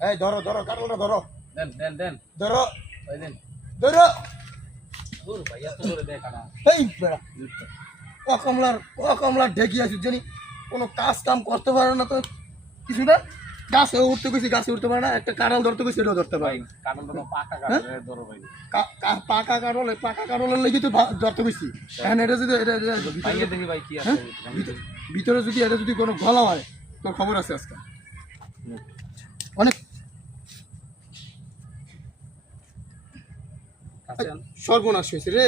এই ধরো ধরো কাটলটা ধরো দেন দেন দেন ধরো ওই দেন ধরো দূর ভাই এত করে দে কাটা এই বেড়া ও কমলার ঢেকি আছিস জানি কোনো কাজ কাম করতে পারে না তো কিছু না গাছে উঠতে গেছি গাছে উঠতে পারে না একটা কাঁড়াল ধরতে গেছি এটাও ধরতে পারে ভাই কাটলটা তো পাকা কাটলে ধরো ভাই পাকা কাঁড়লের লেগে তো ধরতে গেছি এখন এটা যদি ভাইয়া দেখি ভাই কি আছে ভিতরে যদি এটা যদি কোনো গলা হয় তোর খবর আছে আজকে অনেক কাছেন সর্বনাশ হয়েছে রে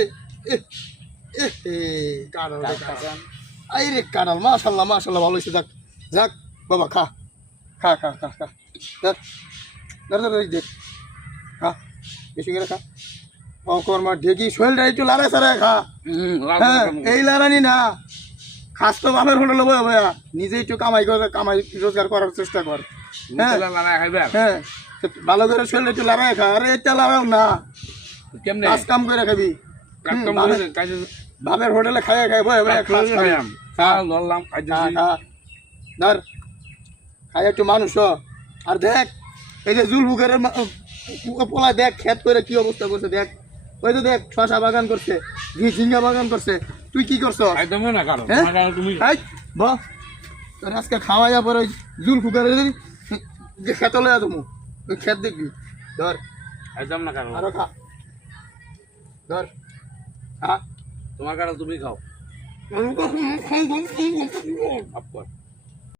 কাঁড়াল কাছেন আই রে কাঁড়াল মাশাল্লাহ মাশাল্লাহ ভালো হয়েছে যাক যাক বাবা খা খা খা খা খা ধর ধর ধর দেখ খা বেশি করে খা অকর্মা ঢেকি শরীরটা একটু লাড়াই সারাই খা হ্যাঁ এই লাড়ানি না খাস তো বাপের হোটেলে বয়া বয়া নিজে একটু কামাই রোজগার করার চেষ্টা কর হ্যাঁ হ্যাঁ ভালো করে শরীরটা একটু লাড়াই খা আরে এটা লাড়াও না কেমনে কাজ কাম করে খাবি বাপের হোটেলে খাই খাই বয়া বয়া খাস লড়লাম ধর খাই একটু মানুষ হ। আর দেখ এই যে জুলফুকারের পোলা দেখ ক্ষেত করে কি অবস্থা করছে দেখ ওই তো দেখ শশা বাগান করছে ঝিঙ্গা বাগান করছে তুই কি করছ তোর আজকে খাওয়াইয়া পরে জুলফুকারের খেত লয়া তুমি ওই ক্ষেত দেখবি ধর একদম না কারণ আরো খা ধর খা তোমার কারণ তুমি খাও আপকর